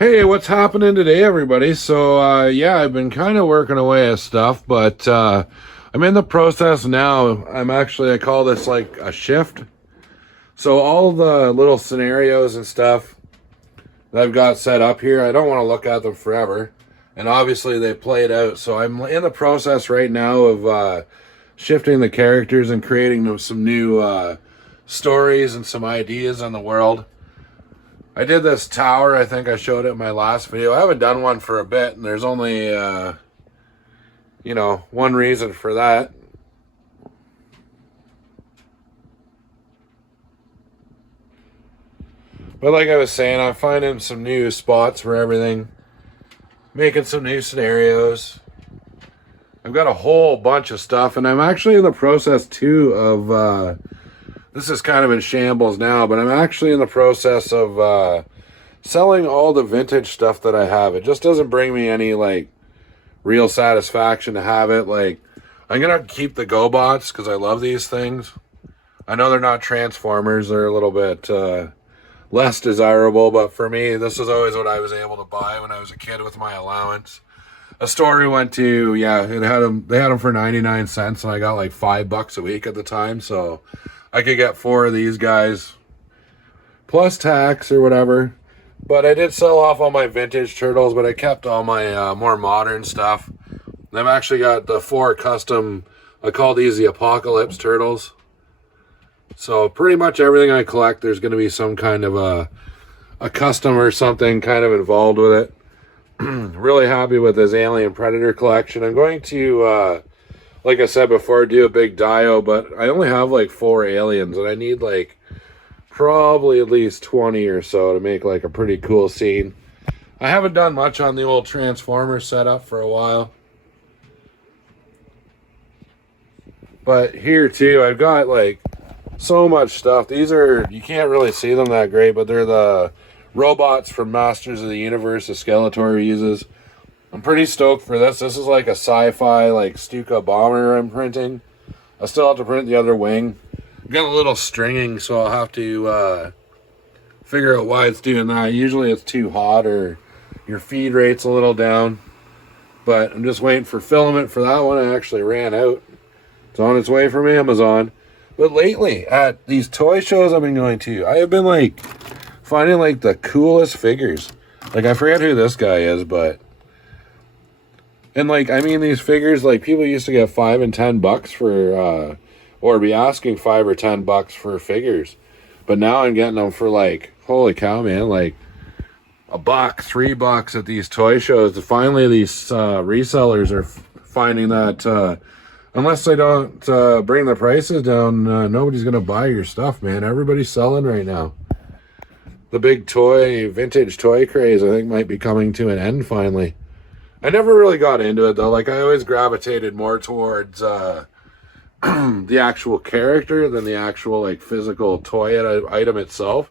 Hey, what's happening today, everybody? Yeah, I've been kind of working away at stuff, but I'm in the process now. I call this like a shift. So, all the little scenarios and stuff that I've got set up here, I don't want to look at them forever. And obviously, they played out. So, I'm in the process right now of shifting the characters and creating some new stories and some ideas on the world. I did this tower. I think I showed it in my last video. I haven't done one for a bit, and there's only, one reason for that. But like I was saying, I'm finding some new spots for everything, making some new scenarios. I've got a whole bunch of stuff, and I'm actually in the process, too, of... this is kind of in shambles now, but I'm actually in the process of... selling all the vintage stuff that I have. It just doesn't bring me any real satisfaction to have it. I'm gonna keep the GoBots because I love these things. I know they're not Transformers, they're a little bit less desirable, but for me, this is always what I was able to buy when I was a kid with my allowance. A store we went to, they had them for 99 cents, and I got like $5 a week at the time, so I could get 4 of these guys plus tax or whatever. But I did sell off all my vintage turtles, but I kept all my more modern stuff. And I've actually got the 4 custom, I call these the Apocalypse turtles. So pretty much everything I collect, there's going to be some kind of a custom or something kind of involved with it. Really happy with this Alien Predator collection. I'm going to, like I said before, do a big dio, but I only have 4 aliens, and I need probably at least 20 or so to make a pretty cool scene. I haven't done much on the old Transformer setup for a while. But here too, I've got so much stuff. These are, you can't really see them that great, but they're the robots from Masters of the Universe that Skeletor uses. I'm pretty stoked for this. This is a sci-fi Stuka bomber I'm printing. I still have to print the other wing. Got a little stringing, so I'll have to figure out why it's doing that. Usually it's too hot or your feed rate's a little down. But I'm just waiting for filament for that one. I actually ran out. It's on its way from Amazon. But lately, at these toy shows I've been going to, I have been finding the coolest figures. I forget who this guy is, but... And these figures, people used to get $5 and $10 for... or be asking $5 or $10 for figures. But now I'm getting them for holy cow, man, $1, $3 at these toy shows. Finally, these resellers are finding that unless they don't bring the prices down, nobody's going to buy your stuff, man. Everybody's selling right now. The big vintage toy craze, I think, might be coming to an end finally. I never really got into it, though. I always gravitated more towards... the actual character than the actual physical toy item itself.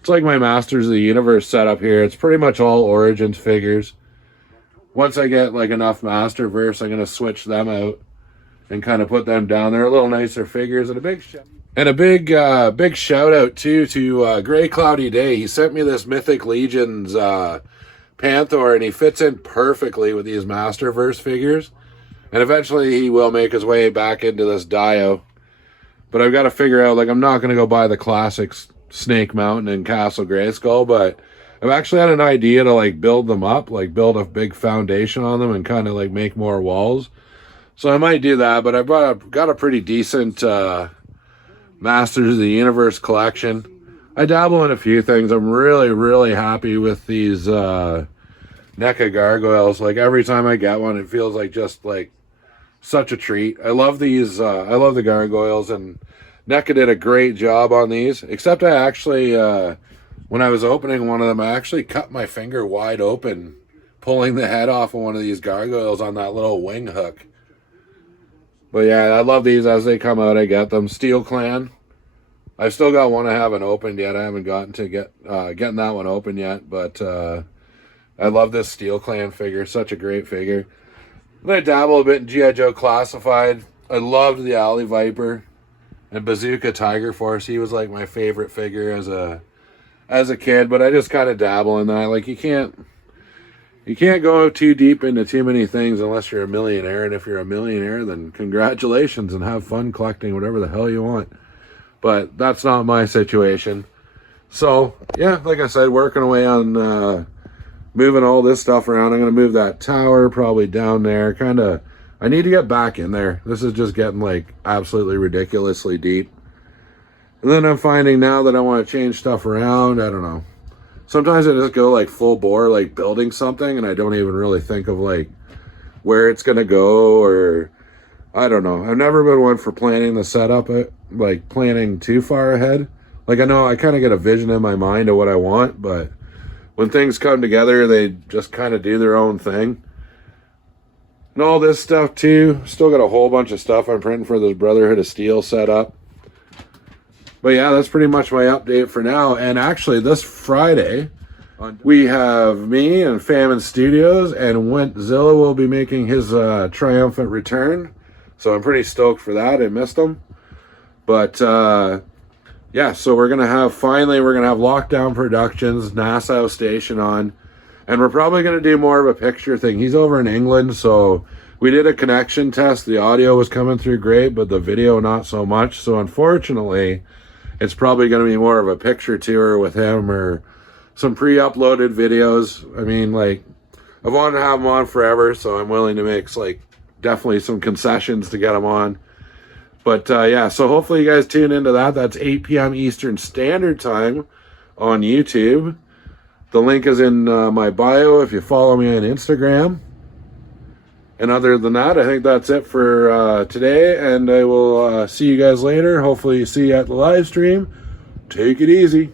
It's my Masters of the Universe setup here. It's pretty much all Origins figures. Once I get enough Masterverse, I'm gonna switch them out and kind of put them down. They're a little nicer figures, and a big shout out too to Grey Cloudy Day. He sent me this Mythic Legions Panther, and he fits in perfectly with these Masterverse figures. And eventually he will make his way back into this dio. But I've got to figure out, I'm not going to go buy the classics Snake Mountain and Castle Grayskull, but I've actually had an idea to, build them up, build a big foundation on them and kind of, make more walls. So I might do that, but I've got a pretty decent Masters of the Universe collection. I dabble in a few things. I'm really, really happy with these NECA gargoyles. Every time I get one, it feels such a treat. I love these. I love the gargoyles, and NECA did a great job on these. Except I actually, when I was opening one of them, I actually cut my finger wide open, pulling the head off of one of these gargoyles on that little wing hook. But yeah, I love these as they come out. I get them. Steel Clan. I've still got one I haven't opened yet. I haven't gotten to getting that one open yet, but I love this Steel Clan figure. Such a great figure. And I dabble a bit in G.I. Joe Classified. I loved the Alley Viper and Bazooka Tiger Force. He was my favorite figure as a as a kid, but I just kind of dabble in that. Like, you can't go too deep into too many things unless you're a millionaire. And if you're a millionaire, then congratulations and have fun collecting whatever the hell you want. But that's not my situation. So, yeah, like I said, working away on moving all this stuff around. I'm going to move that tower probably down there. I need to get back in there. This is just getting, like, absolutely ridiculously deep. And then I'm finding now that I want to change stuff around. I don't know. Sometimes I just go like full bore, like building something, and I don't even really think of like where it's going to go, or I don't know. I've never been one for planning the setup, like planning too far ahead. Like, I know I kind of get a vision in my mind of what I want, but when things come together, they just kind of do their own thing. And all this stuff too. Still got a whole bunch of stuff I'm printing for this Brotherhood of Steel setup. But yeah, that's pretty much my update for now. And actually, this Friday, we have me and Famine Studios, and Wentzilla will be making his triumphant return. So I'm pretty stoked for that. I missed him. But yeah, so we're going to have Lockdown Productions, Nassau Station on. And we're probably going to do more of a picture thing. He's over in England, so we did a connection test. The audio was coming through great, but the video not so much. So unfortunately, it's probably going to be more of a picture tour with him or some pre-uploaded videos. I mean, like, I've wanted to have him on forever, so I'm willing to make, like, definitely some concessions to get him on. But, yeah, so hopefully you guys tune into that. That's 8 p.m. Eastern Standard Time on YouTube. The link is in my bio if you follow me on Instagram. And other than that, I think that's it for today, and I will see you guys later. Hopefully see you at the live stream. Take it easy.